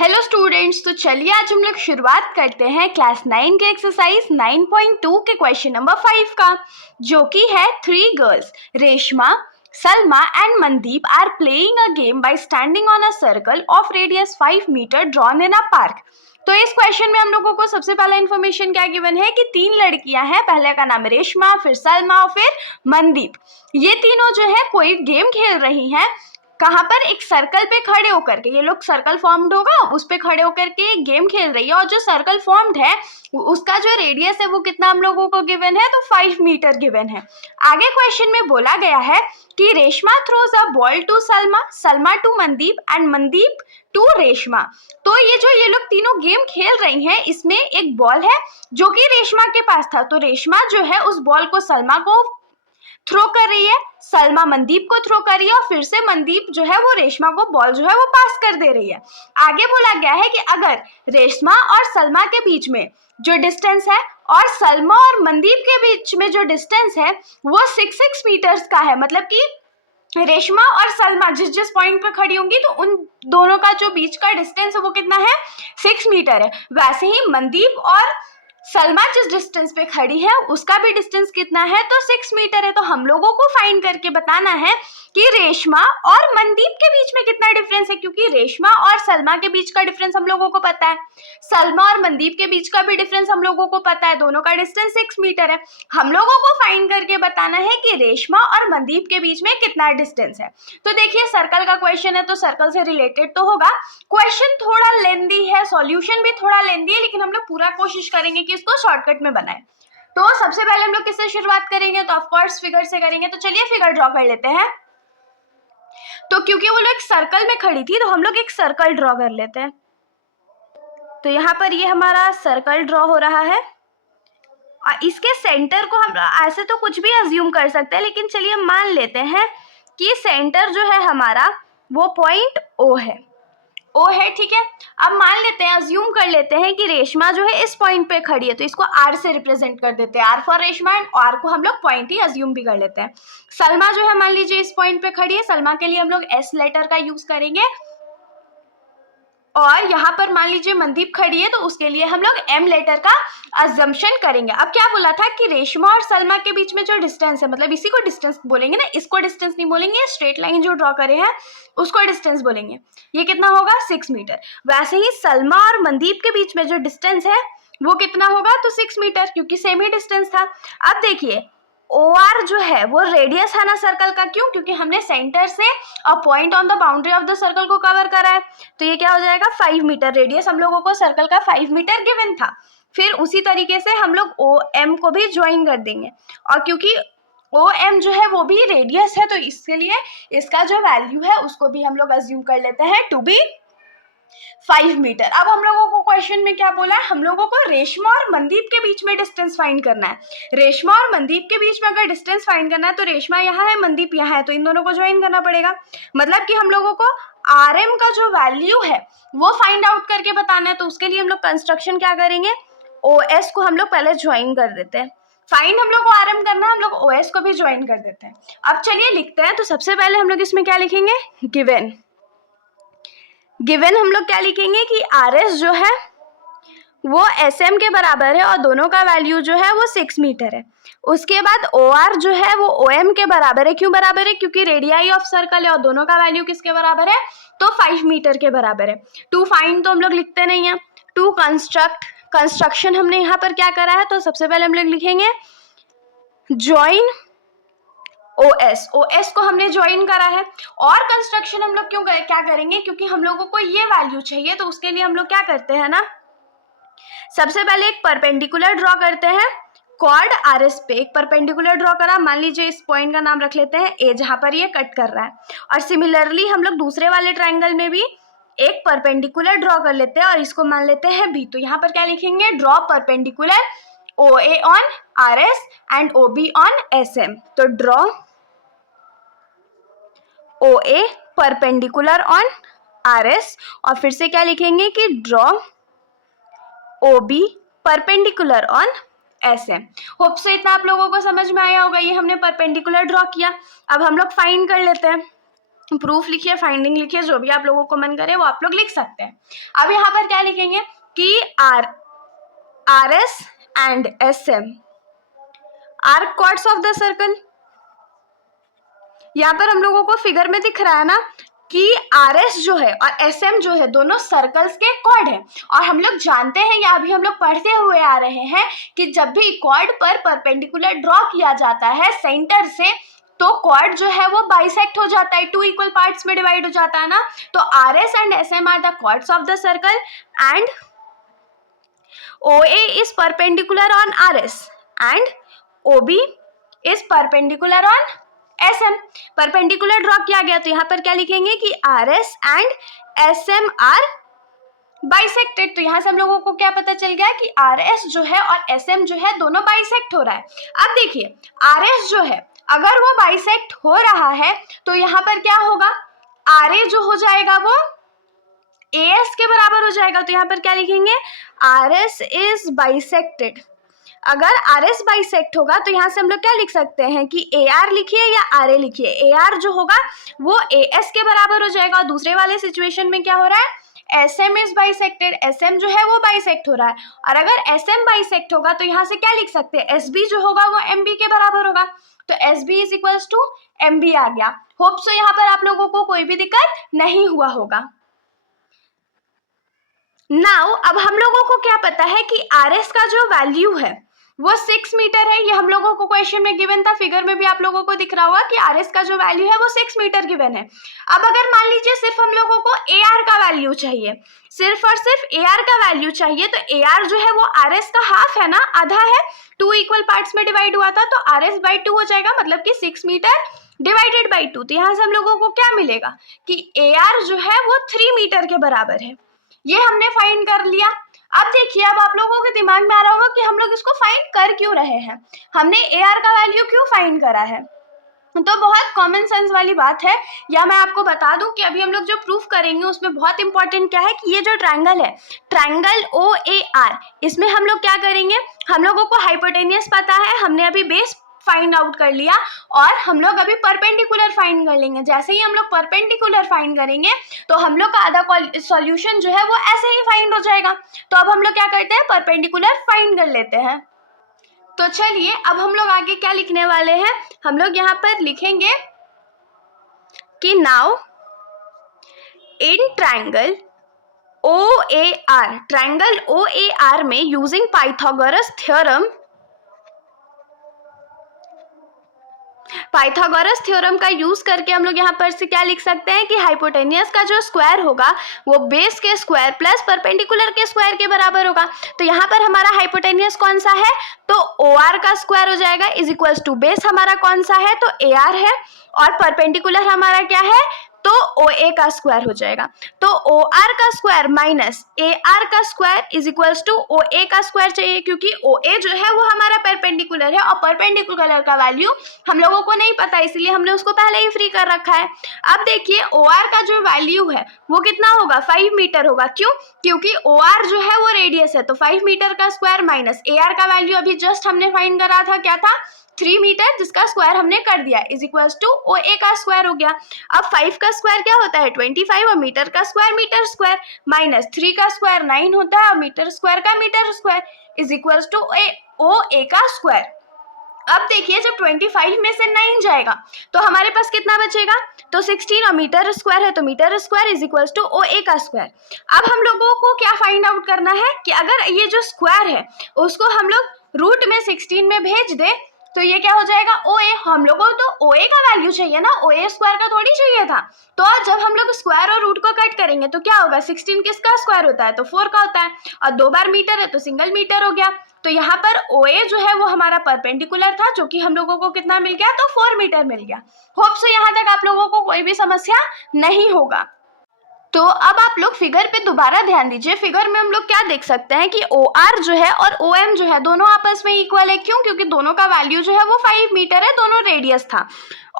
Hello students, तो चलिए आज हम लोग शुरुआत करते हैं क्लास 9 के एक्सरसाइज 9.2 के क्वेश्चन नंबर 5 का, जो कि है 3 girls Reshma, Salma and Mandeep are playing a game by standing on a circle of radius 5 metre drawn in a park. तो इस क्वेश्चन में हम लोगों को सबसे पहला इन्फॉर्मेशन क्या गिवन है कि 3 लड़कियां हैं, पहले का नाम रेशमा, फिर सलमा और फिर मनदीप। ये तीनों जो है कोई गेम खेल रही हैं। कहाँ पर? एक सर्कल पे खड़े होकर के, ये लोग सर्कल फॉर्म्ड होगा उस पे खड़े होकर के गेम खेल रही है, और जो सर्कल फॉर्म्ड है उसका जो रेडियस है वो कितना हम लोगों को गिवन है, तो 5 मीटर गिवन है। आगे क्वेश्चन में बोला गया है कि Reshma throws a ball to Salma, Salma to Mandeep and Mandeep to Reshma. तो ये लोग तीनों गेम खेल रही हैं, इसमें एक बॉल है जो कि रेशमा के पास था, तो रेशमा जो है उस बॉल को सलमा को थ्रो कर रही है, सलमा मनदीप को थ्रो कर रही है, और फिर से मनदीप जो है वो रेशमा को बॉल जो है वो पास कर दे रही है। आगे बोला गया है कि अगर रेशमा और सलमा के बीच में जो डिस्टेंस है और सलमा और मनदीप के बीच में जो डिस्टेंस है वो 6 मीटर्स का है, मतलब कि रेशमा और सलमा जिस जिस पॉइंट पर खड़ी होंगी तो उन दोनों का जो बीच का डिस्टेंस है वो कितना है, 6 मीटर है। वैसे ही मनदीप और सलमा जिस डिस्टेंस पे खड़ी है उसका भी डिस्टेंस कितना है, तो 6 मीटर है। तो हम लोगों को फाइंड करके बताना है कि रेशमा और मनदीप के बीच में कितना डिफरेंस है, क्योंकि रेशमा और सलमा के बीच का डिफरेंस हम लोगों को पता है, सलमा और मनदीप के बीच का भी डिफरेंस हम लोगों को पता है, दोनों का डिस्टेंस 6 मीटर है। हम लोगों को फाइंड करके बताना है कि रेशमा और मनदीप के बीच में कितना डिस्टेंस है। तो देखिए, सर्कल का क्वेश्चन है तो सर्कल से रिलेटेड तो होगा। क्वेश्चन थोड़ा लेंदी है, सॉल्यूशन भी थोड़ा लेंदी है, लेकिन हम लोग पूरा कोशिश करेंगे कि इसको शॉर्टकट में बनाएं। तो सबसे पहले हम लोग किससे शुरुआत करेंगे, तो ऑफ कोर्स फिगर से करेंगे। तो चलिए फिगर ड्रॉ कर लेते हैं। तो क्योंकि वो लोग सर्कल में खड़ी थी तो हम लोग एक सर्कल ड्रॉ कर लेते हैं। तो यहाँ पर ये हमारा सर्कल ड्रॉ हो रहा है, और इसके सेंटर को हम ऐसे तो कुछ भी अज्यूम कर सकते हैं, लेकिन चलिए मान लेते हैं कि सेंटर जो है हमारा वो पॉइंट ओ है, ठीक है। अब मान लेते हैं, अज्यूम कर लेते हैं कि रेशमा जो है इस पॉइंट पे खड़ी है, तो इसको आर से रिप्रेजेंट कर देते हैं, R for Reshma, and R को हम लोग पॉइंट ही अज्यूम भी कर लेते हैं। सलमा जो है मान लीजिए इस पॉइंट पे खड़ी है, सलमा के लिए हम लोग एस लेटर का यूज करेंगे, और यहाँ पर मान लीजिए मनदीप खड़ी है तो उसके लिए हम लोग एम लेटर का अजम्पशन करेंगे। अब क्या बोला था कि रेशमा और सलमा के बीच में जो डिस्टेंस है, मतलब इसी को डिस्टेंस बोलेंगे ना, इसको डिस्टेंस नहीं बोलेंगे, स्ट्रेट लाइन जो ड्रॉ करे हैं उसको डिस्टेंस बोलेंगे। ये कितना होगा, 6 मीटर। वैसे ही सलमा और मनदीप के बीच में जो डिस्टेंस है वो कितना होगा, तो 6 मीटर, क्योंकि सेम ही डिस्टेंस था। अब देखिए ओ आर जो है वो रेडियस है ना सर्कल का, क्यों? क्योंकि हमने सेंटर से a point on the boundary of the circle को कवर करा है, तो ये क्या हो जाएगा, 5 मीटर। रेडियस हम लोगों को सर्कल का 5 मीटर गिवन था। फिर उसी तरीके से हम लोग ओ एम को भी ज्वाइन कर देंगे, और क्योंकि ओ एम जो है वो भी रेडियस है तो इसके लिए इसका जो वैल्यू है उसको भी हम लोग अज्यूम कर लेते हैं टू बी 5 मीटर। अब हम लोगों को क्वेश्चन में क्या बोला है, हम लोगों को रेशमा और मनदीप के बीच में डिस्टेंस फाइंड करना है। रेशमा और मनदीप के बीच में अगर डिस्टेंस फाइंड करना है तो रेशमा यहाँ है, मनदीप यहाँ है, तो इन दोनों को ज्वाइन करना पड़ेगा। मतलब कि हम लोगों को आर एम का जो वैल्यू है वो फाइंड आउट करके बताना है, तो उसके लिए हम लोग कंस्ट्रक्शन क्या करेंगे, ओ एस को हम लोग पहले ज्वाइन कर देते हैं। फाइंड हम लोग को आर एम करना है, हम लोग ओ एस को भी ज्वाइन कर देते हैं। अब चलिए लिखते हैं। तो सबसे पहले हम लोग इसमें क्या लिखेंगे, गिवन हम लोग क्या लिखेंगे कि आर एस जो है वो एस एम के बराबर है और दोनों का वैल्यू जो है वो 6 मीटर है। उसके बाद ओ आर जो है वो ओ एम के बराबर है। क्यों बराबर है? क्योंकि रेडियाई ऑफ सर्कल है और दोनों का वैल्यू किसके बराबर है, तो 5 मीटर के बराबर है। टू फाइंड तो हम लोग लिखते नहीं है, टू कंस्ट्रक्शन हमने यहाँ पर क्या करा है, तो सबसे पहले हम लोग लिखेंगे ज्वाइन ओ एस को हमने ज्वाइन करा है। और कंस्ट्रक्शन हम लोग क्या करेंगे, क्योंकि हम लोगों को ये वैल्यू चाहिए तो उसके लिए हम लोग क्या करते हैं ना, सबसे पहले एक परपेंडिकुलर ड्रॉ करते हैं कॉर्ड आर एस पे। एक परपेंडिकुलर ड्रॉ करा, मान लीजिए इस पॉइंट का नाम रख लेते हैं ए, जहां पर ये कट कर रहा है। और सिमिलरली हम लोग दूसरे वाले ट्राइंगल में भी एक परपेंडिकुलर ड्रॉ कर लेते हैं और इसको मान लेते हैं बी। तो यहाँ पर क्या लिखेंगे, draw perpendicular O A on R S and O B on S M. तो draw O A perpendicular on R S, और फिर से क्या लिखेंगे कि draw O B perpendicular on S M. Hope से इतना आप लोगों को समझ में आया होगा। ये हमने परपेंडिकुलर ड्रॉ किया। अब हम लोग फाइंड कर लेते हैं। प्रूफ लिखिए, फाइंडिंग लिखिए, जो भी आप लोगों को मन करे वो आप लोग लिख सकते हैं। अब यहाँ पर क्या लिखेंगे कि R S and S M are chords of the circle. यहाँ पर हम लोगों को फिगर में दिख रहा है ना कि आर एस जो है और एस एम जो है दोनों सर्कल्स के कॉर्ड है, और हम लोग जानते हैं या अभी हम लोग पढ़ते हुए आ रहे हैं कि जब भी कॉर्ड पर परपेंडिकुलर ड्रॉ किया जाता है सेंटर से, तो कॉर्ड जो है वो बाइसेक्ट हो जाता है, 2 इक्वल पार्ट्स में डिवाइड हो जाता है ना। तो R S and S M are the chords of the circle and OA is perpendicular on RS and OB is perpendicular on SM। Perpendicular draw किया गया तो यहाँ पर क्या लिखेंगे कि RS and SM are bisected. तो यहाँ से हम लोगों को क्या पता चल गया कि RS जो है और SM जो है दोनों बाइसेक्ट हो रहा है। अब देखिए RS जो है अगर वो बाइसेक्ट हो रहा है तो यहाँ पर क्या होगा, RA जो हो जाएगा वो AS के बराबर हो जाएगा। तो यहाँ पर क्या लिखेंगे, RS इज बाइसेक्टेड। अगर RS बाइसेक्ट होगा तो यहाँ से हम लोग क्या लिख सकते हैं कि AR लिखिए या RA लिखिए। AR जो होगा वो AS के बराबर हो जाएगा। और दूसरे वाले सिचुएशन में क्या हो रहा है, SM इज बाइसेक्टेड, SM जो है वो बाइसेक्ट हो रहा है। और अगर SM बाइसेक्ट होगा तो यहाँ से क्या लिख सकते हैं, SB जो होगा वो MB के बराबर होगा। तो SB is equals to MB आ गया। होप सो यहाँ पर आप लोगों को कोई भी दिक्कत नहीं हुआ होगा। नाउ अब हम लोगों को क्या पता है कि RS का जो वैल्यू है वो 6 मीटर है। ये हम लोगों को क्वेश्चन में गिवन था, फिगर में भी आप लोगों को दिख रहा होगा कि RS का जो वैल्यू है वो 6 मीटर गिवन है। अब अगर मान लीजिए सिर्फ हम लोगों को AR का वैल्यू चाहिए, सिर्फ और सिर्फ AR का वैल्यू चाहिए, तो AR जो है वो RS का हाफ है ना, आधा है, 2 इक्वल पार्ट्स में डिवाइड हुआ था तो RS/2 हो जाएगा, मतलब कि 6 मीटर डिवाइडेड बाई 2। तो यहाँ से हम लोगों को क्या मिलेगा कि AR जो है वो 3 मीटर के बराबर है। ये हमने फाइंड कर लिया। अब देखिए, अब आप लोगों के दिमाग में आ रहा होगा कि हम लोग इसको फाइंड कर क्यों रहे हैं, हमने AR का वैल्यू क्यों फाइंड करा है। तो बहुत कॉमन सेंस वाली बात है, या मैं आपको बता दूं कि अभी हम लोग जो प्रूफ करेंगे उसमें बहुत इंपॉर्टेंट क्या है कि ये जो ट्रायंगल है, ट्रायंगल OAR, इसमें हम लोग क्या करेंगे, हम लोगों को हाइपोटेनियस पता है, हमने अभी बेस फाइंड आउट कर लिया, और हम लोग अभी परपेंडिकुलर फाइंड कर लेंगे। जैसे ही हम लोग परपेंडिकुलर फाइंड करेंगे तो हम लोग का आधा सॉल्यूशन जो है वो ऐसे ही फाइंड हो जाएगा। तो अब हम लोग क्या करते हैं, परपेंडिकुलर फाइंड कर लेते हैं। तो चलिए अब हम लोग आगे क्या लिखने वाले हैं, हम लोग यहाँ पर लिखेंगे कि now in triangle OAR, triangle OAR में यूजिंग पाइथागोरस थ्योरम का यूज करके हम लोग यहाँ पर से क्या लिख सकते हैं कि हाइपोटेनियस का जो स्क्वायर होगा वो बेस के स्क्वायर प्लस परपेंडिकुलर के स्क्वायर के बराबर होगा। तो यहाँ पर हमारा हाइपोटेनियस कौन सा है, तो OR का स्क्वायर हो जाएगा इज इक्वल्स टू बेस हमारा कौन सा है, तो AR है, और परपेंडिकुलर हमारा क्या है, तो OA का स्क्वायर हो जाएगा। तो OR का स्क्वायर माइनस AR का square is equals to OA का स्क्वायर चाहिए, क्योंकि OA जो है वो हमारा परपेंडिकुलर है और परपेंडिकुलर का वैल्यू हम लोगों को नहीं पता, इसलिए हमने उसको पहले ही फ्री कर रखा है। अब देखिए OR का जो वैल्यू है वो कितना होगा, 5 मीटर होगा। क्यों, क्योंकि OR जो है वो रेडियस है, तो 5 मीटर का स्क्वायर माइनस AR का वैल्यू अभी जस्ट हमने फाइंड करा था, क्या था, 3 मीटर, जिसका स्क्वायर हमने कर दिया इज इक्वल्स टू OA का स्क्वायर हो गया। अब 5 का स्क्वायर क्या होता है, 25, और मीटर का स्क्वायर मीटर स्क्वायर, माइनस 3 का स्क्वायर 9 होता है, और मीटर स्क्वायर का metre square is equals to OA का स्क्वायर। अब देखिए जब 25 में से 9 जाएगा तो हमारे पास कितना बचेगा, तो 16, और मीटर स्क्वायर है तो metre square is equals to OA का स्क्वायर। अब हम लोगों को क्या फाइंड आउट करना है कि अगर ये जो स्क्वायर है उसको हम लोग रूट में 16 में भेज दे तो ये क्या हो जाएगा, OA। हम लोगों को तो OA का वैल्यू चाहिए ना, OA स्क्वायर का थोड़ी चाहिए था। तो जब हम लोग स्क्वायर और रूट को कट करेंगे तो क्या होगा, 16 किसका स्क्वायर होता है, तो 4 का होता है, और 2 बार मीटर है तो सिंगल मीटर हो गया। तो यहाँ पर OA जो है वो हमारा परपेंडिकुलर था, जो कि हम लोगों को कितना मिल गया, तो 4 मीटर मिल गया। होप सो यहाँ तक आप लोगों को कोई भी समस्या नहीं होगा। तो अब आप लोग फिगर पे दोबारा ध्यान दीजिए। फिगर में हम लोग क्या देख सकते हैं कि OR जो है और OM जो है दोनों आपस में इक्वल है। क्यों, क्योंकि दोनों का वैल्यू जो है वो 5 मीटर है, दोनों रेडियस था।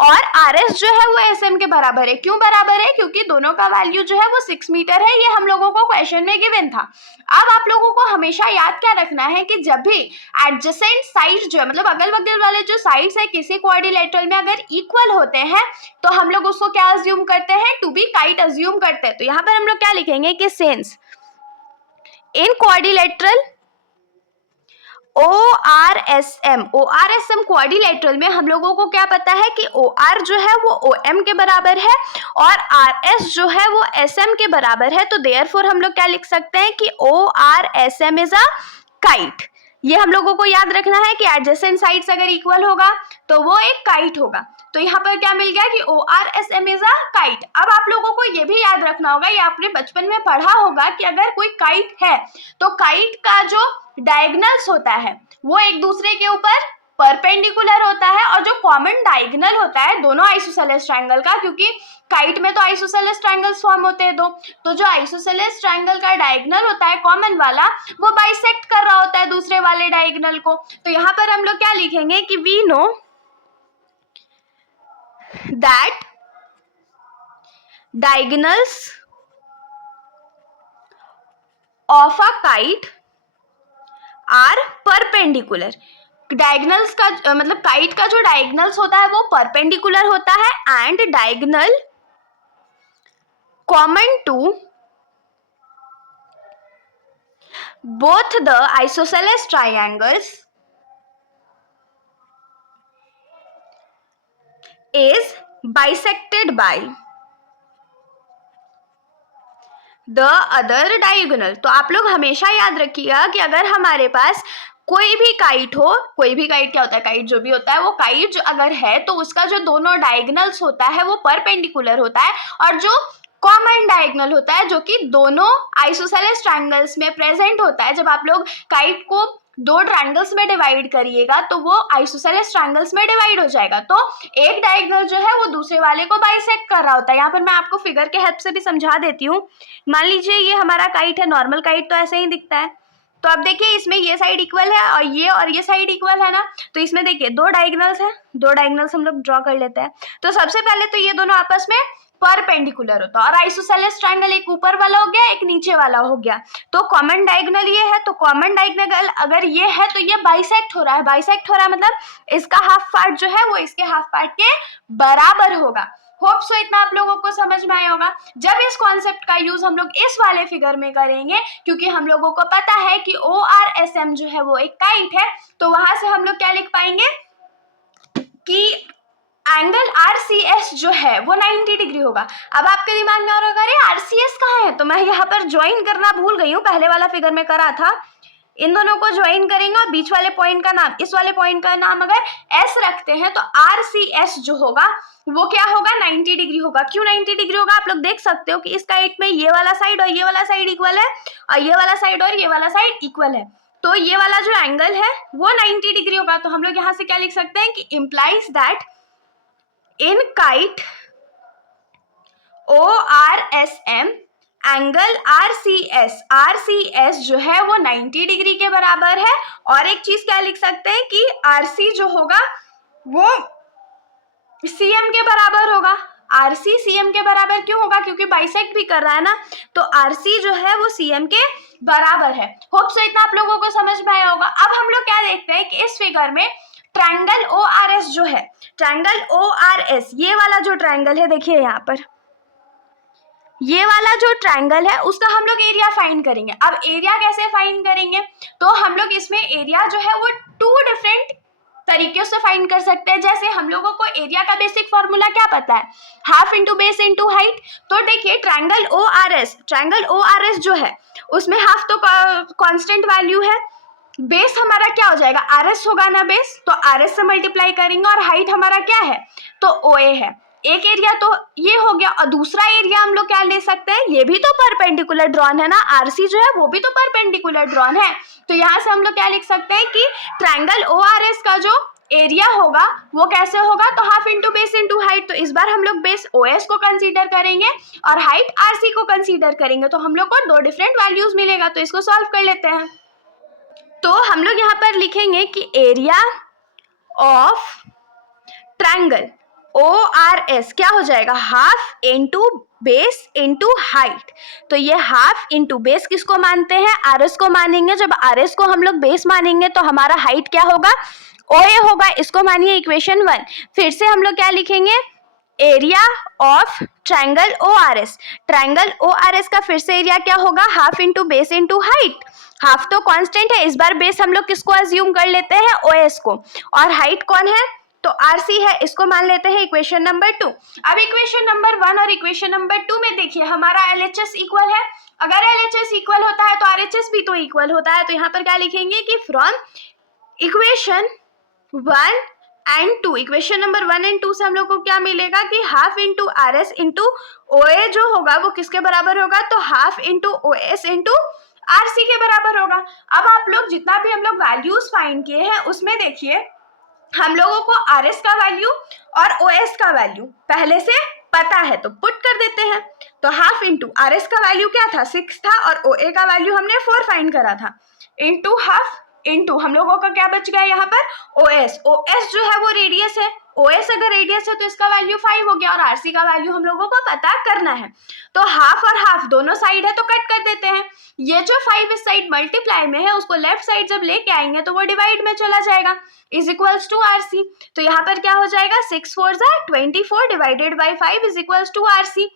और RS जो है वो SM के बराबर है। क्यों बराबर है? क्योंकि दोनों का वैल्यू जो है वो 6 मीटर है। ये हम लोगों को क्वेश्चन में गिवन था। अब आप लोगों को हमेशा याद क्या रखना है कि जब भी एडजेसेंट साइड्स जो है मतलब अगल बगल वाले जो साइड्स है किसी क्वाड्रिलेटरल में अगर इक्वल होते हैं तो हम लोग उसको क्या अज्यूम करते हैं? टू बी काइट अज्यूम करते हैं। तो यहाँ पर हम लोग क्या लिखेंगे कि since in quadrilateral ORSM quadrilateral में हम लोगों को क्या पता है कि OR जो है वो OM के बराबर है और RS जो है वो SM के बराबर है। तो देयरफॉर हम लोग क्या लिख सकते हैं कि ORSM इज अ काइट। ये हम लोगों को याद रखना है कि एडजेसेंट साइड्स अगर इक्वल होगा तो वो एक काइट होगा। तो यहाँ पर क्या मिल गया कि ORSM इज अ काइट। अब आप लोगों को ये भी याद रखना होगा, ये आपने बचपन में पढ़ा होगा कि अगर कोई काइट है तो काइट का जो डायगोनल्स होता है वो एक दूसरे के ऊपर परपेंडिकुलर होता है और जो कॉमन डायगोनल होता है दोनों आइसोसेलेस ट्रायंगल का, क्योंकि काइट में तो आइसोसेलेस ट्रायंगल्स फॉर्म होते हैं दो, तो जो आइसोसेलेस ट्रायंगल का डायगोनल होता है कॉमन वाला वो बाइसेक्ट कर रहा होता है दूसरे वाले डायगोनल को। तो यहाँ पर हम लोग क्या लिखेंगे कि we know that diagonals of a kite are perpendicular। Diagonals का मतलब काइट का जो डायगोनल्स होता है वो परपेंडिकुलर होता है and diagonal common to both the isosceles triangles is bisected by the other diagonal. तो आप लोग हमेशा याद रखिएगा कि अगर हमारे पास कोई भी काइट हो, कोई भी काइट क्या होता है, काइट जो भी होता है वो काइट जो अगर है तो उसका जो दोनों डायगोनल्स होता है वो परपेंडिकुलर होता है और जो कॉमन डायगोनल होता है जो कि दोनों आइसोसेलेस ट्रायंगल्स में प्रेजेंट होता है। जब आप लोग काइट को दो ट्रायंगल्स में डिवाइड करिएगा तो वो आइसोसेलेस ट्रायंगल्स में डिवाइड हो जाएगा, तो एक डायगोनल जो है वो दूसरे वाले को बाइसेक्ट कर रहा होता है। यहाँ पर मैं आपको फिगर के हेल्प से भी समझा देती हूँ। मान लीजिए ये हमारा काइट है, नॉर्मल काइट तो ऐसे ही दिखता है। तो अब देखिए इसमें ये साइड इक्वल है और ये साइड इक्वल है ना, तो इसमें देखिए दो डायगोनल्स हैं, दो डायगोनल्स हम लोग ड्रॉ कर लेते हैं। तो सबसे पहले तो ये दोनों आपस में परपेंडिकुलर होता है और आइसोसेलेस ट्रायंगल एक ऊपर वाला हो गया एक नीचे वाला हो गया। तो कॉमन डायगोनल ये है, तो कॉमन डायगोनल अगर ये है तो ये बाइसेक्ट हो रहा है। बाइसेक्ट हो रहा है मतलब इसका हाफ पार्ट जो है वो इसके हाफ पार्ट के बराबर होगा। होप सो इतना आप लोगों को समझ में आया होगा। जब इस कॉन्सेप्ट का यूज हम लोग इस वाले फिगर में करेंगे, क्योंकि हम लोगों को पता है कि ORSM जो है वो एक काइट है, तो वहां से हम लोग क्या लिख पाएंगे कि एंगल RCS जो है वो 90 डिग्री होगा। अब आपके दिमाग में और होगा अरे RCS कहाँ है, तो मैं यहाँ पर ज्वाइन करना भूल गई हूँ, पहले वाला फिगर में करा था। इन दोनों को ज्वाइन करेंगे और बीच वाले पॉइंट का नाम, इस वाले पॉइंट का नाम अगर S रखते हैं तो RCS जो होगा वो क्या होगा 90 डिग्री होगा। क्यों 90 डिग्री होगा? आप लोग देख सकते हो कि इस काइट में ये वाला साइड और ये वाला साइड इक्वल है और ये वाला साइड और ये वाला साइड इक्वल है, तो ये वाला जो एंगल है वो 90 डिग्री होगा। तो हम लोग यहाँ से क्या लिख सकते हैं कि implies that in kite ORSM angle RCS जो है वो 90 डिग्री के बराबर है। और एक चीज क्या लिख सकते हैं कि RC जो होगा वो CM के बराबर होगा। RC CM के बराबर क्यों होगा? क्योंकि बाइसेक्ट भी कर रहा है ना, तो RC जो है वो CM के बराबर है। होप सो इतना आप लोगों को समझ में आया होगा। अब हम लोग क्या देखते हैं कि इस फिगर में ट्रायंगल ORS जो है, ट्रायंगल ORS ये वाला जो ट्रायंगल है देखिए यहाँ पर, ये वाला जो ट्रायंगल है उसका हम लोग एरिया फाइंड करेंगे। अब एरिया कैसे फाइंड करेंगे? तो हम लोग इसमें एरिया जो है वो टू डिफरेंट तरीके से फाइंड कर सकते हैं। जैसे हम लोगों को एरिया का बेसिक फॉर्मूला क्या पता है, half into base into height. तो देखिए ट्रायंगल ORS जो है उसमें हाफ तो कांस्टेंट वैल्यू है, बेस हमारा क्या हो जाएगा RS होगा ना बेस, तो RS से मल्टीप्लाई करेंगे और हाइट हमारा क्या है तो OA है। एक एरिया तो ये हो गया और दूसरा एरिया हम लोग क्या ले सकते हैं, ये भी तो परपेंडिकुलर ड्रॉन है ना, RC जो है वो भी तो परपेंडिकुलर ड्रॉन है। तो यहाँ से हम लोग क्या लिख सकते हैं कि ट्रायंगल ORS का जो एरिया होगा वो कैसे होगा, तो half into base into height. तो इस बार हम लोग बेस OS को कंसीडर करेंगे और हाइट RC को कंसीडर करेंगे, तो हम लोग को दो डिफरेंट वैल्यूज मिलेगा। तो इसको सॉल्व कर लेते हैं। तो हम लोग यहाँ पर लिखेंगे कि एरिया ऑफ ट्रायंगल ORS क्या हो जाएगा, half into base into height. तो ये हाफ इंटू बेस किसको मानते हैं, RS को मानेंगे। जब RS को हम लोग बेस मानेंगे तो हमारा हाइट क्या होगा, OA होगा। इसको मानिए इक्वेशन 1। फिर से हम लोग क्या लिखेंगे, area of triangle ORS। Triangle ORS का फिर से एरिया क्या होगा, half into base into height. Half तो कांस्टेंट है, इस बार बेस हम लोग किसको अज्यूम कर लेते हैं, OS को, और हाइट कौन है, तो RC है, इसको मान लेते हैं इक्वेशन नंबर 2। अब इक्वेशन नंबर 1 और इक्वेशन नंबर 2 में देखिए हमारा LHS इक्वल है। अगर LHS इक्वल होता है तो RHS भी तो इक्वल होता है। तो यहाँ पर क्या लिखेंगे कि from equation 1 and 2, equation number 1 and 2 से हम लोग को क्या मिलेगा कि half into RS into OA जो होगा वो किसके बराबर होगा, तो half into OS into RC के बराबर होगा। अब आप लोग जितना भी हम लोग वैल्यूज फाइंड किए हैं उसमें देखिए हम लोगों को RS का वैल्यू और OS का वैल्यू पहले से पता है तो पुट कर देते हैं। तो हाफ इंटू RS का वैल्यू क्या था, 6 था, और OA का वैल्यू हमने 4 फाइंड करा था, इंटू हाफ इंटू हम लोगों का क्या बच गया यहाँ पर, OS जो है वो रेडियस है। OS अगर रेडियस है तो इसका वैल्यू 5 हो गया, और RC का वैल्यू हम लोगों को पता करना है। तो हाफ और हाफ दोनों साइड है तो कट कर देते हैं। ये जो 5 इस साइड मल्टीप्लाई में है उसको लेफ्ट साइड जब लेके आएंगे तो वो डिवाइड में चला जाएगा, इज इक्वल्स टू RC। तो यहाँ पर क्या हो जाएगा, 6 4 24 divided by 5 is equals to RC।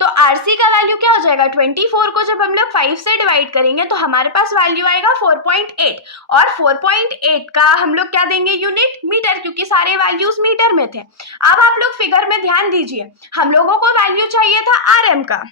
तो RC का वैल्यू क्या हो जाएगा, 24 को जब हम लोग 5 से डिवाइड करेंगे तो हमारे पास वैल्यू आएगा 4.8, और 4.8 का हम लोग क्या देंगे यूनिट, मीटर, क्योंकि सारे वैल्यूज मीटर में थे। अब आप लोग फिगर में ध्यान दीजिए, हम लोगों को वैल्यू चाहिए था RM का,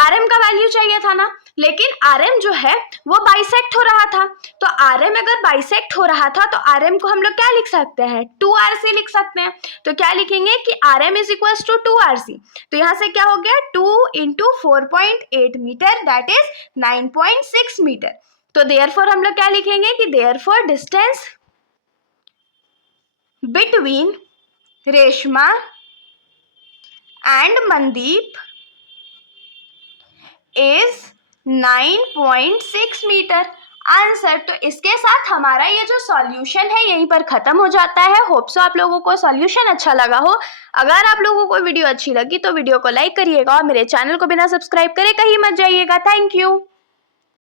RM का वैल्यू चाहिए था ना, लेकिन RM जो है वो बाइसेक्ट हो रहा था। तो RM अगर बाइसेक्ट हो रहा था तो RM को हम लोग क्या लिख सकते हैं, 2RC लिख सकते हैं। तो क्या लिखेंगे कि RM is equals to 2RC। तो यहाँ से क्या हो गया, 2 into 4.8 metre that is 9.6 metre. तो देयरफॉर हम लोग क्या लिखेंगे कि therefore distance between Reshma and Mandeep is 9.6 metre answer. तो इसके साथ हमारा ये जो सॉल्यूशन है यहीं पर खत्म हो जाता है। होप सो आप लोगों को सॉल्यूशन अच्छा लगा हो। अगर आप लोगों को वीडियो अच्छी लगी तो वीडियो को लाइक करिएगा और मेरे चैनल को बिना सब्सक्राइब करे कहीं मत जाइएगा। Thank you.